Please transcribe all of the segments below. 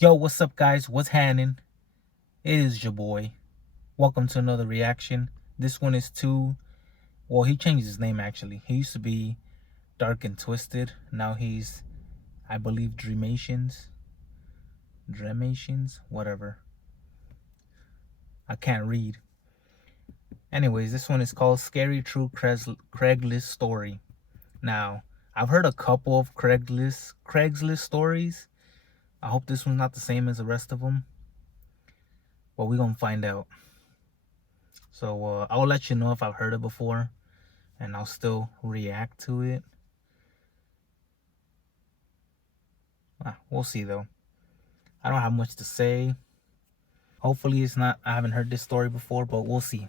Yo, what's up, guys? What's happening? It is your boy. Welcome to another reaction. This one is to, well, he changed his name actually. He used to be Dark and Twisted. Now he's, I believe, Dremations, whatever. I can't read. Anyways, this one is called Scary True Craigslist Story. Now, I've heard a couple of Craigslist stories. I hope this one's not the same as the rest of them, but we're gonna find out. So I'll let you know if I've heard it before, and I'll still react to it. We'll see though. I don't have much to say. Hopefully it's not, I haven't heard this story before, but we'll see.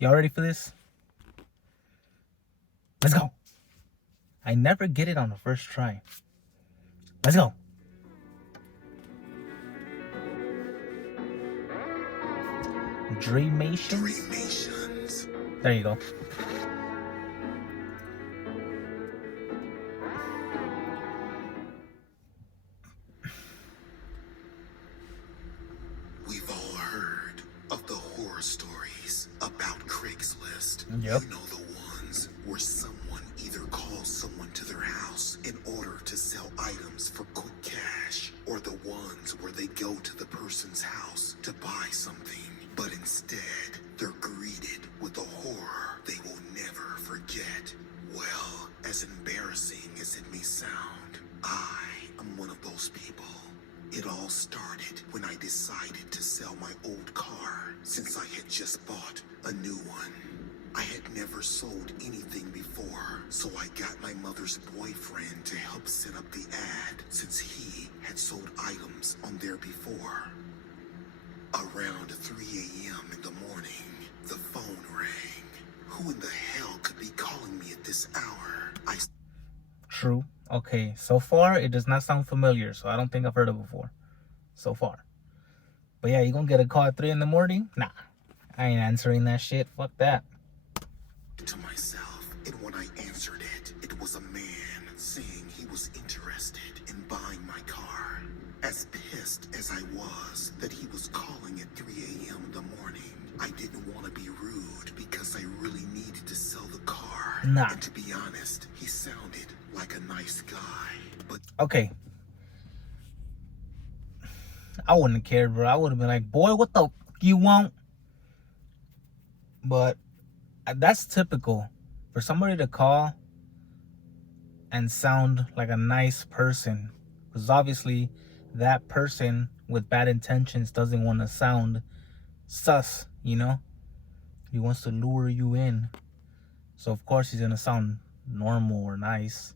Y'all ready for this? Let's go. I never get it on the first try. Let's go. Dreamations. There you go. We've all heard of the horror stories about Craigslist. Yep. You know, the ones where someone either calls someone to their house in order to sell items for quick cash, or the ones where they go to the person's house to buy something, but instead they're greeted with a horror they will never forget. Well, as embarrassing as it may sound, I am one of those people. It all started when I decided to sell my old car, since I had just bought a new one. I had never sold anything before, so I got my mother's boyfriend to help set up the ad, since he had sold items on there before. Around 3 a.m. in the morning, the phone rang. Who in the hell could be calling me at this hour? True. Okay, so far it does not sound familiar, so I don't think I've heard it before. So far. But yeah, you gonna get a call at 3 in the morning? Nah. I ain't answering that shit. Fuck that. To myself, and when I answered it, it was a man saying he was interested in buying my car. As pissed as I was that he was calling at 3 a.m. in the morning, I didn't want to be rude because I really needed to sell the car. Nah. And to be honest, he sounded like a nice guy. But okay. I wouldn't have cared, bro. I would have been like, boy, what the f you want? But that's typical for somebody to call and sound like a nice person, because obviously that person with bad intentions doesn't want to sound sus, you know? He wants to lure you in. So of course he's gonna sound normal or nice.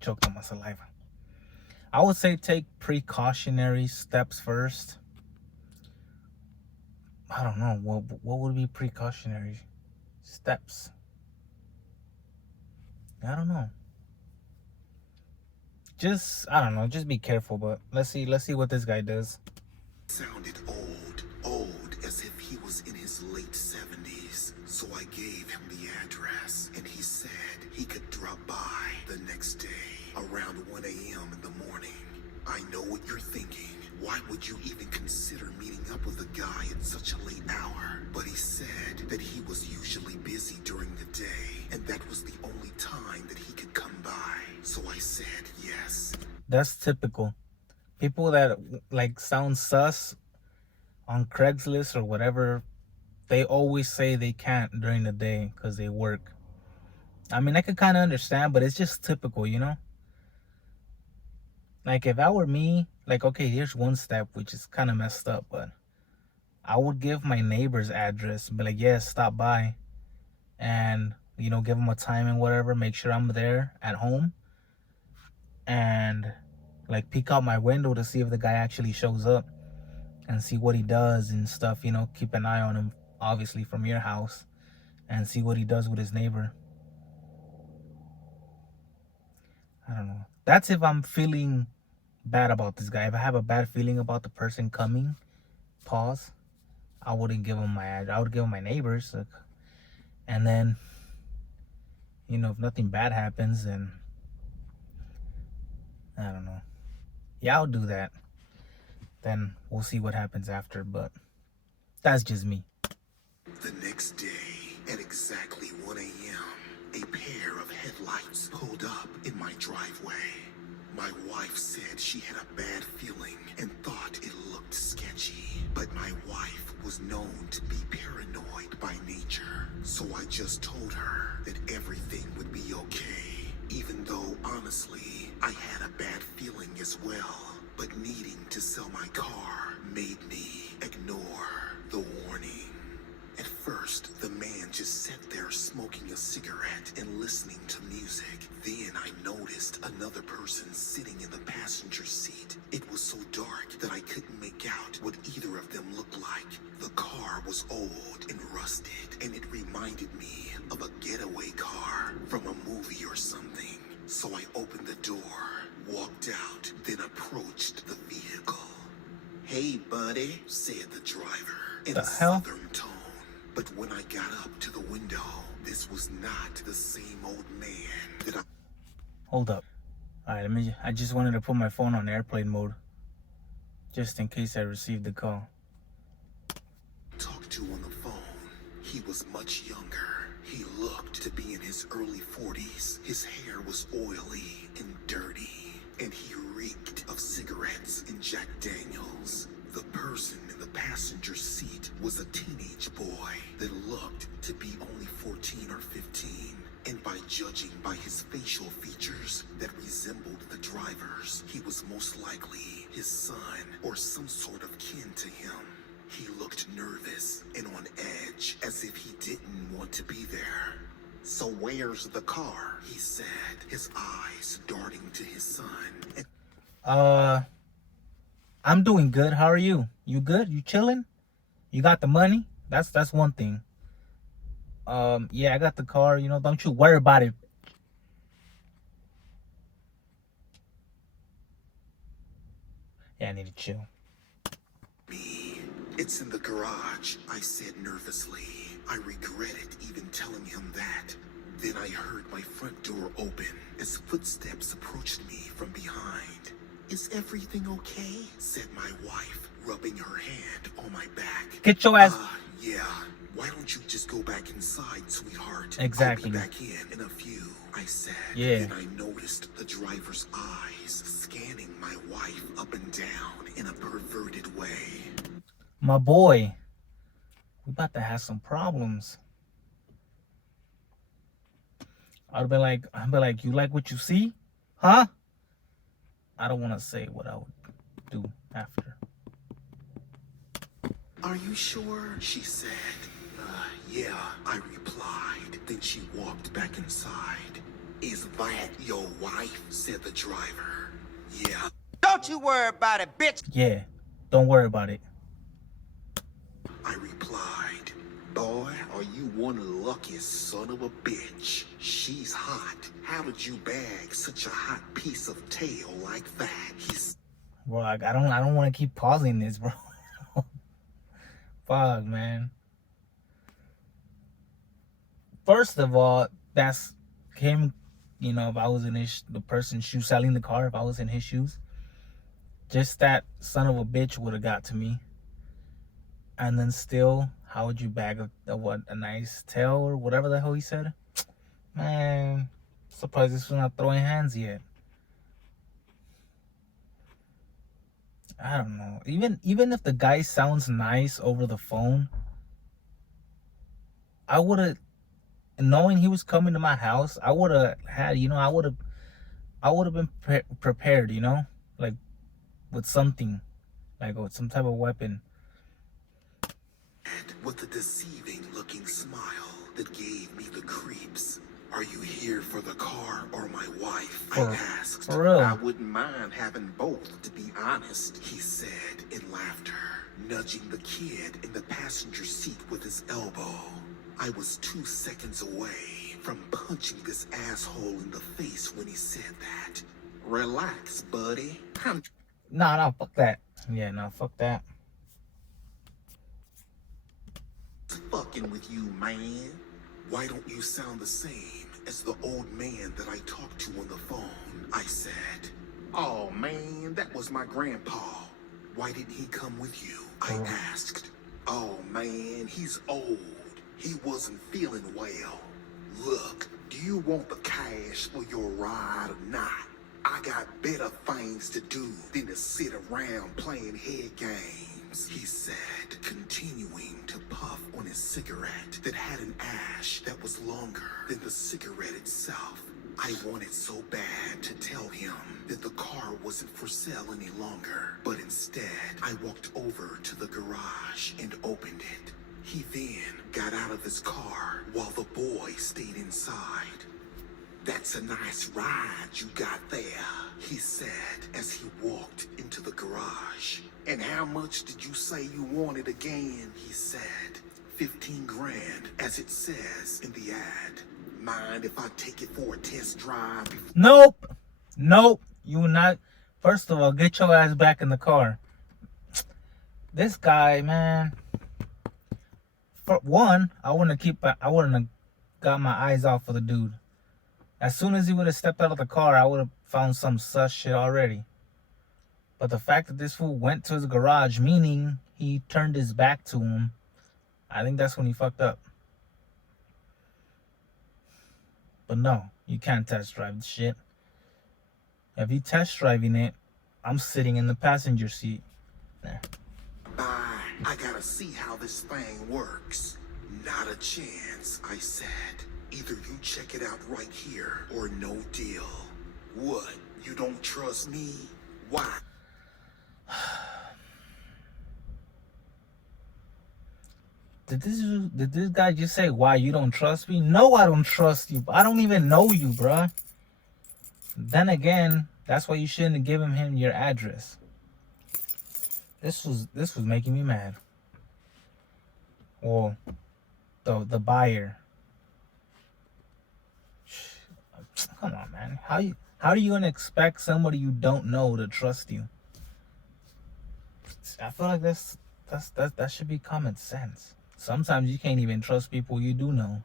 Choked on my saliva. I would say take precautionary steps first. I don't know, what would be precautionary steps? I don't know. I don't know, just be careful, but let's see what this guy does. sounded old as if he was in his late 70s. So I gave him the address, and he said he could drop by the next day around 1 a.m. in the morning. I know what you're thinking. Why would you even consider meeting up with a guy at such a late hour? But he said that he was usually busy during the day, and that was the only time that he could come by. So I said yes. That's typical. People that like sound sus on Craigslist or whatever, they always say they can't during the day because they work. I mean, I could kind of understand, but it's just typical, you know? Like, if that were me, like, okay, here's one step, which is kind of messed up, but I would give my neighbor's address and be like, yes, stop by. And, you know, give them a time and whatever, make sure I'm there at home. And, like, peek out my window to see if the guy actually shows up and see what he does and stuff, you know, keep an eye on him, obviously, from your house, and see what he does with his neighbor. I don't know. That's if I'm feeling bad about this guy. If I have a bad feeling about the person coming, pause, I wouldn't give him my address. I would give him my neighbor's. Like, and then, you know, if nothing bad happens, then I don't know. Yeah, I'll do that. Then we'll see what happens after, but that's just me. The next day, at exactly 1 a.m., a pair of headlights pulled up in my driveway. My wife said she had a bad feeling and thought it looked sketchy. But my wife was known to be paranoid by nature, so I just told her that everything would be okay, even though, honestly, I had a bad feeling as well. But needing to sell my car made me ignore the warning. At first, the man just sat there smoking a cigarette and listening to music. Then I noticed another person sitting in the passenger seat. It was so dark that I couldn't make out what either of them looked like. The car was old and rusted, and it reminded me of a getaway car from a movie or something. So I opened the door, walked out, then approached the vehicle. "Hey, buddy," said the driver in The a hell? southern tone. But when I got up to the window, this was not the same old man that I Hold up. All right, I just wanted to put my phone on airplane mode, just in case I received the call. talked to on the phone. He was much younger. He looked to be in his early 40s. His hair was oily and dirty, and he reeked of cigarettes and Jack Daniels. The person in the passenger seat was a teenage boy that looked to be only 14 or 15. And by judging by his facial features that resembled the driver's, he was most likely his son or some sort of kin to him. He looked nervous and on edge, as if he didn't want to be there. "So where's the car?" he said, his eyes darting to his son. I'm doing good. How are you? You good? You chilling? You got the money? That's one thing. Yeah, I got the car. You know, don't you worry about it. Yeah, I need to chill. "Me, it's in the garage," I said nervously. I regretted even telling him that. Then I heard my front door open as footsteps approached me from behind. "Is everything okay?" said my wife, rubbing her hand on my back. Get your ass. Yeah. "Why don't you just go back inside, sweetheart? Exactly. I'll be back in a few," I said. Yeah. Then I noticed the driver's eyes scanning my wife up and down in a perverted way. My boy, we about to have some problems. I'd be like, you like what you see? Huh? I don't want to say what I would do after. "Are you sure?" she said. Yeah, I replied. Then she walked back inside. "Is that your wife?" said the driver. "Yeah." Don't you worry about it, bitch. Yeah, don't worry about it. I replied. "Boy, are you one lucky son of a bitch. She's hot. How did you bag such a hot piece of tail like that?" Bro, I don't want to keep pausing this, bro. Fuck, man. First of all, that's him. You know, if I was in the person's shoes selling the car, if I was in his shoes, just that son of a bitch would have got to me. And then still, how would you bag a nice tail or whatever the hell he said? Man, surprised this was not throwing hands yet. I don't know. Even if the guy sounds nice over the phone, I would have, knowing he was coming to my house, I would have had, I would have been prepared, like with something, like with some type of weapon. With a deceiving looking smile that gave me the creeps. "Are you here for the car or my wife?" I asked. For real. "I wouldn't mind having both, to be honest," he said in laughter, nudging the kid in the passenger seat with his elbow. I was 2 seconds away from punching this asshole in the face when he said that. "Relax, buddy. I'm Nah, fuck that. Yeah, no, fuck that. fucking with you, man. Why don't you sound the same as the old man that I talked to on the phone?" I said. Oh man, that was my grandpa. Why didn't he come with you? I asked. Oh man, he's old. He wasn't feeling well. Look, do you want the cash for your ride or not? I got better things to do than to sit around playing head games, he said, continuing to puff on his cigarette that had an ash that was longer than the cigarette itself. I wanted so bad to tell him that the car wasn't for sale any longer, but instead I walked over to the garage and opened it. He then got out of his car while the boy stayed inside. That's a nice ride you got there, he said as he walked into the garage. And how much did you say you wanted again? He said. 15 grand, as it says in the ad. Mind if I take it for a test drive? Nope. Nope. You will not. First of all, get your ass back in the car. This guy, man. For one, I wouldn't have got my eyes off of the dude. As soon as he would have stepped out of the car, I would have found some sus shit already. But the fact that this fool went to his garage, meaning he turned his back to him, I think that's when he fucked up. But no, you can't test drive the shit. If you test driving it, I'm sitting in the passenger seat. There. Bye. I gotta see how this thing works. Not a chance, I said. Either you check it out right here or no deal. What? You don't trust me? Why? Did this guy just say, why you don't trust me? No, I don't trust you. I don't even know you, bruh. Then again, that's why you shouldn't have given him your address. This was making me mad. Well, the buyer. Come on, man. How are you gonna expect somebody you don't know to trust you? I feel like that should be common sense. Sometimes you can't even trust people you do know.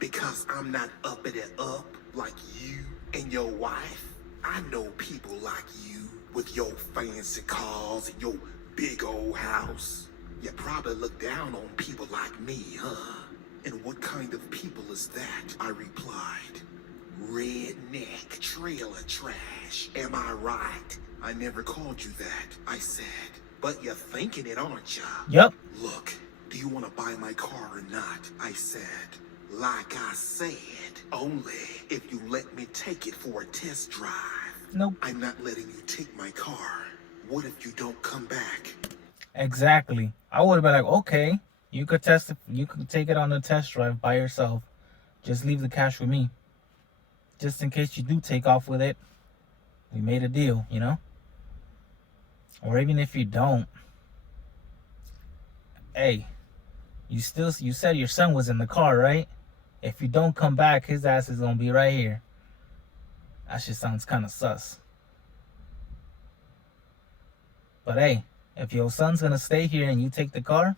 Because I'm not uppity up like you and your wife. I know people like you with your fancy cars and your big old house. You probably look down on people like me, huh? And what kind of people is that? I replied. Redneck trailer trash. Am I right? I never called you that, I said. But you're thinking it, aren't you? Yep. Look, do you want to buy my car or not? I said. Like I said, only if you let me take it for a test drive. Nope. I'm not letting you take my car. What if you don't come back? Exactly. I would have been like, okay, you could test it. You could take it on a test drive by yourself. Just leave the cash with me. Just in case you do take off with it. We made a deal, you know? Or even if you don't. Hey, you said your son was in the car, right? If you don't come back, his ass is gonna be right here. That shit sounds kind of sus. But hey, if your son's gonna stay here and you take the car,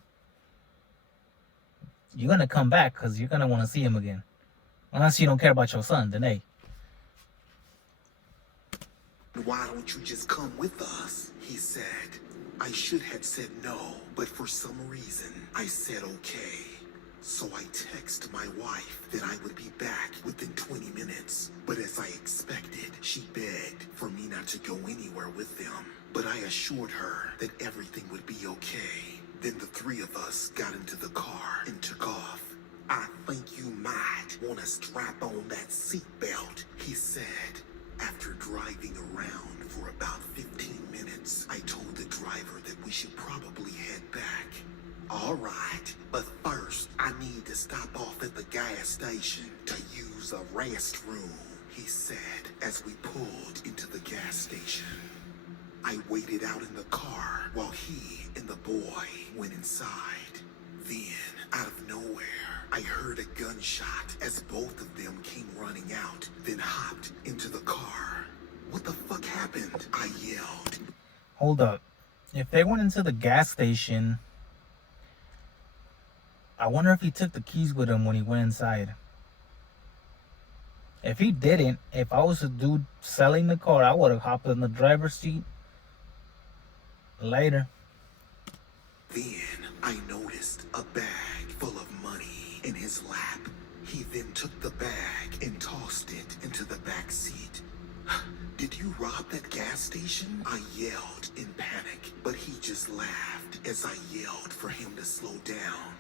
you're gonna come back because you're gonna want to see him again. Unless you don't care about your son, then hey. Why don't you just come with us? He said. I should have said no, but for some reason, I said okay. So I texted my wife that I would be back within 20 minutes. But as I expected, she begged for me not to go anywhere with them. But I assured her that everything would be okay. Then the three of us got into the car and took off. I think you might want to strap on that seatbelt, he said. After driving around for about 15 minutes, I told the driver that we should probably head back. All right, but first I need to stop off at the gas station to use a restroom, he said as we pulled into the gas station. I waited out in the car while he and the boy went inside. Then, out of nowhere, I heard a gunshot as both of them came running out, then hopped into the car. What the fuck happened? I yelled. Hold up. If they went into the gas station, I wonder if he took the keys with him when he went inside. If he didn't, if I was a dude selling the car, I would have hopped in the driver's seat later. Then I noticed a bag full of money in his lap. He then took the bag and tossed it into the back seat. Did you rob that gas station? I yelled in panic, but he just laughed as I yelled for him to slow down.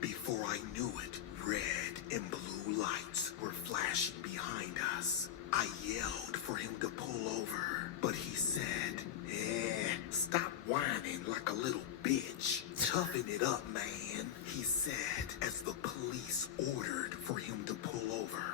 Before I knew it, red and blue lights were flashing behind us. I yelled for him to pull over, but he said, stop whining like a little bitch. Toughen it up, man, he said as the police ordered for him to pull over.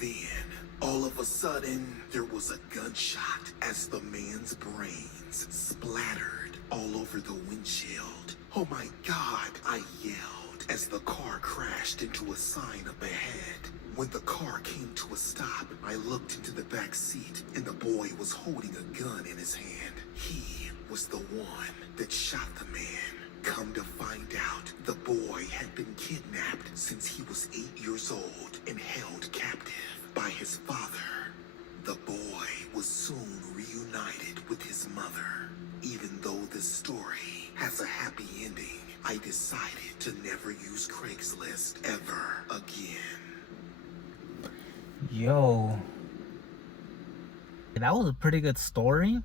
Then, all of a sudden, there was a gunshot as the man's brains splattered all over the windshield. Oh my God, I yelled as the car crashed into a sign up ahead. When the car came to a stop, I looked into the back seat and the boy was holding a gun in his hand. He was the one that shot the man. Come to find out, the boy had been kidnapped since he was 8 years old and held captive by his father. The boy was soon reunited with his mother. Even though this story has a happy ending, I decided to never use Craigslist ever again. Yo, that was a pretty good story.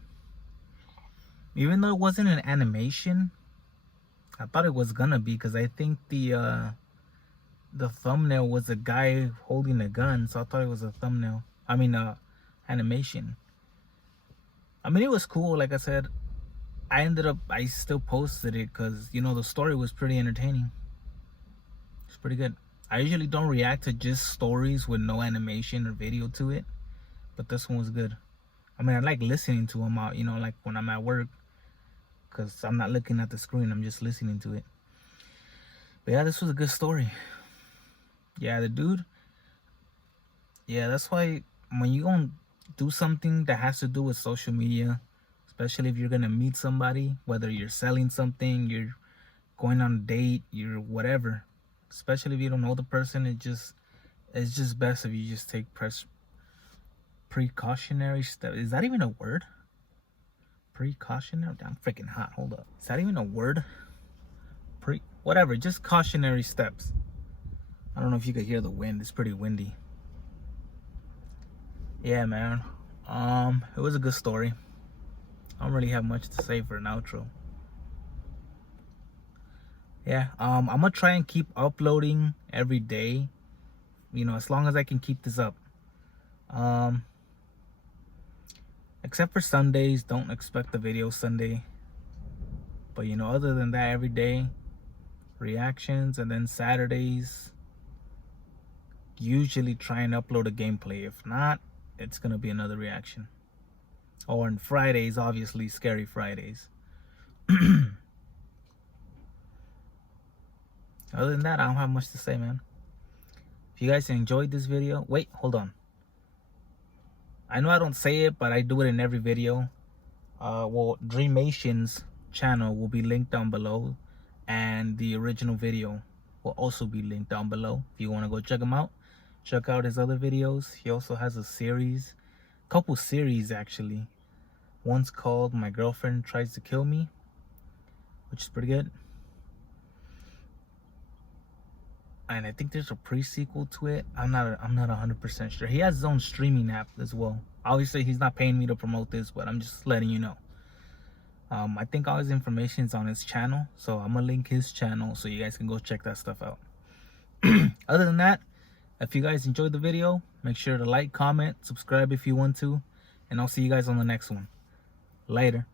Even though it wasn't an animation, I thought it was gonna be, because I think the thumbnail was a guy holding a gun, so I thought it was a thumbnail. I mean, animation. I mean, it was cool. Like I said, I still posted it because, you know, the story was pretty entertaining. It's pretty good. I usually don't react to just stories with no animation or video to it, but this one was good. I mean, I like listening to them out, you know, like when I'm at work, because I'm not looking at the screen, I'm just listening to it. But yeah, this was a good story. Yeah, the dude. Yeah, that's why when you gonna do something that has to do with social media, especially if you're gonna meet somebody, whether you're selling something, you're going on a date, you're whatever, especially if you don't know the person, it's just best if you just take precautionary steps. Is that even a word? Precautionary? I'm freaking hot. Hold up. Is that even a word? Whatever. Just cautionary steps. I don't know if you could hear the wind. It's pretty windy. Yeah, man. It was a good story. I don't really have much to say for an outro. Yeah. I'm gonna try and keep uploading every day. You know, as long as I can keep this up. Except for Sundays, don't expect the video Sunday. But you know, other than that, every day, reactions, and then Saturdays, usually try and upload a gameplay. If not, it's gonna be another reaction. Or on Fridays, obviously, Scary Fridays. Other than that, I don't have much to say, man. If you guys enjoyed this video, wait, hold on. I know I don't say it, but I do it in every video. Well, Dreamation's channel will be linked down below, and the original video will also be linked down below. If you want to go check him out, check out his other videos. He also has a series, couple series actually. One's called My Girlfriend Tries to Kill Me, which is pretty good. And I think there's a pre-sequel to it. I'm not 100% sure. He has his own streaming app as well. Obviously, he's not paying me to promote this, but I'm just letting you know. I think all his information is on his channel, so I'm gonna link his channel so you guys can go check that stuff out. Other than that, if you guys enjoyed the video, make sure to like, comment, subscribe if you want to, and I'll see you guys on the next one. Later.